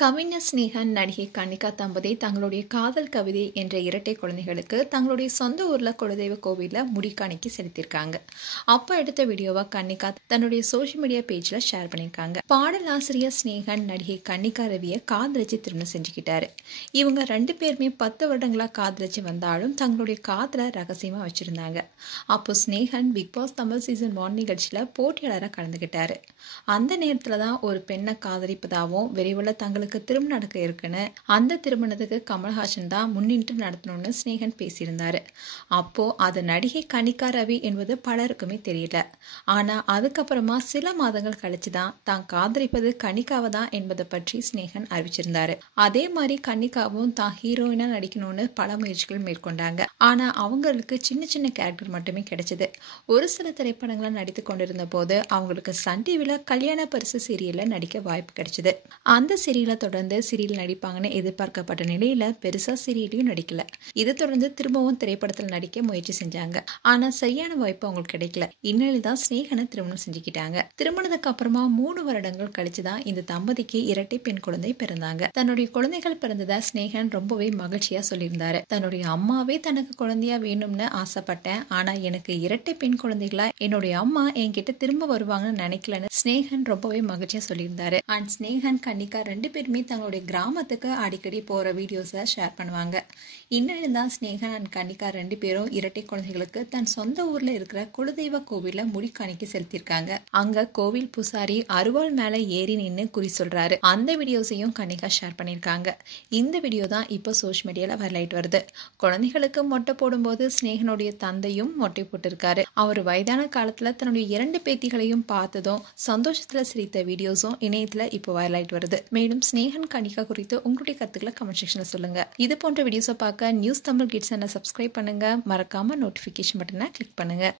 கவிஞர் ஸ்னேகன், நடிகை கன்னிகா தம்பதி தங்களுடைய காதல் கவிதை என்ற இரட்டை குழந்தைகளுக்கு தங்களுடைய சொந்த ஊர்ல குலதெய்வ கோவில்ல முடிக்காணிக்கை செலுத்தியிருக்காங்க. அப்ப எடுத்த வீடியோவை கன்னிகா தன்னுடைய சோசியல் மீடியா பேஜ்ல ஷேர் பண்ணியிருக்காங்க. பாடலாசிரியர் ஸ்னேகன் நடிகை கன்னிகா ரவியை காதலிச்சு திருமணம் செஞ்சுக்கிட்டாரு. இவங்க 2 பேருமே 10 வருடங்களா காதலிச்சு வந்தாலும் தங்களுடைய காதலை ரகசியமா வச்சிருந்தாங்க. அப்போ Snehan Bigg Boss Tamil season 1 நிகழ்ச்சியில போட்டியாளராக கலந்துகிட்டாரு. அந்த நேரத்துல தான் ஒரு பெண்ணை காதலிப்பதாகவும் விரைவில் தங்களுக்கு திருமணம் நடக்க இருக்குன்னு, அந்த திருமணத்துக்கு கமல்ஹாசன் தான் முன்னின்று நடத்தணும்னு ஸ்னேகன் பேசியிருந்தாரு. அப்போ அது நடிகை கன்னிகா ரவி என்பது பலருக்குமே தெரியல. ஆனா அதுக்கப்புறமா சில மாதங்கள் கழிச்சுதான் தான் காதலிப்பது கன்னிகாவை தான் என்பதை பற்றி ஸ்னேகன் அறிவிச்சிருந்தாரு. அதே மாதிரி கன்னிகாவும் தான் ஹீரோயினா நடிக்கணும்னு பல முயற்சிகள் மேற்கொண்டாங்க. ஆனா அவங்களுக்கு சின்ன சின்ன கேரக்டர் மட்டுமே கிடைச்சது. ஒரு சில திரைப்படங்களை நடித்து கொண்டிருந்த போது அவங்களுக்கு சன் டிவில கல்யாண பரிசு சீரியல்ல நடிக்க வாய்ப்பு கிடைச்சது. அந்த சீரியலை தொடர்ந்து சீரியல் நடிப்பாங்கன்னு எதிர்பார்க்கப்பட்ட நிலையில பெருசா சீரியலையும் நடிக்கல. இதை தொடர்ந்து திரும்பவும் திரைப்படத்தில் நடிக்க முயற்சி செஞ்சாங்க. ஆனா சரியான வாய்ப்பு அவங்களுக்கு கிடைக்கல. இந்நிலையில தான் ஸ்னேகனை திருமணம் செஞ்சுக்கிட்டாங்க. திருமணத்துக்கு அப்புறமா 3 வருடங்கள் கழிச்சுதான் இந்த தம்பதிக்கு இரட்டை பெண் குழந்தை பிறந்தாங்க. தன்னுடைய குழந்தைகள் பிறந்ததா ஸ்னேகன் ரொம்பவே மகிழ்ச்சியா சொல்லியிருந்தாரு. தன்னுடைய அம்மாவே தனக்கு குழந்தையா வேணும்னு ஆசைப்பட்டேன். ஆனா எனக்கு இரட்டை பெண் குழந்தைகளா என்னுடைய அம்மா என்கிட்ட திரும்ப வருவாங்கன்னு நினைக்கலன்னு ஸ்னேகன் ரொம்பவே மகிழ்ச்சியா சொல்லியிருந்தாரு. அண்ட் ஸ்னேகன் கன்னிகா 2 பேருமே தங்களுடைய கிராமத்துக்கு அடிக்கடி போற வீடியோஸை ஷேர் பண்ணுவாங்க. இன்னும் தான் ஸ்னேகன் அண்ட் கன்னிகா 2 பேரும் இரட்டை குழந்தைகளுக்கு தன் சொந்த ஊர்ல இருக்கிற குலதெய்வ கோவில்ல முடிக்காணிக்கை செலுத்தியிருக்காங்க. அங்க கோவில் பூசாரி அருவாள் மேல ஏறி நின்னு குறி சொல்றாரு. அந்த வீடியோஸையும் கன்னிகா ஷேர் பண்ணியிருக்காங்க. இந்த வீடியோ தான் இப்போ சோஷியல் மீடியால வைரல் வருது. குழந்தைகளுக்கு மொட்டை போடும்போது ஸ்னேகனுடைய தந்தையும் மொட்டை போட்டிருக்காரு. அவர் வயதான காலத்துல தன்னுடைய 2 பேத்திகளையும் பார்த்ததும் சந்தோஷத்துல சிரித்த வீடியோஸும் இணையத்துல இப்போ வைரல் ஆயிட்டு வருது. மேலும் ஸ்னேகன் கன்னிகா குறித்து உங்களுடைய கருத்துக்களை கமெண்ட் செக்ஷன்ல சொல்லுங்க. இது போன்ற வீடியோஸை பார்க்க நியூஸ் தமிழ் கிட்ஸ் சேனலை சப்ஸ்கிரைப் பண்ணுங்க. மறக்காம நோட்டிபிகேஷன் பட்டனை கிளிக் பண்ணுங்க.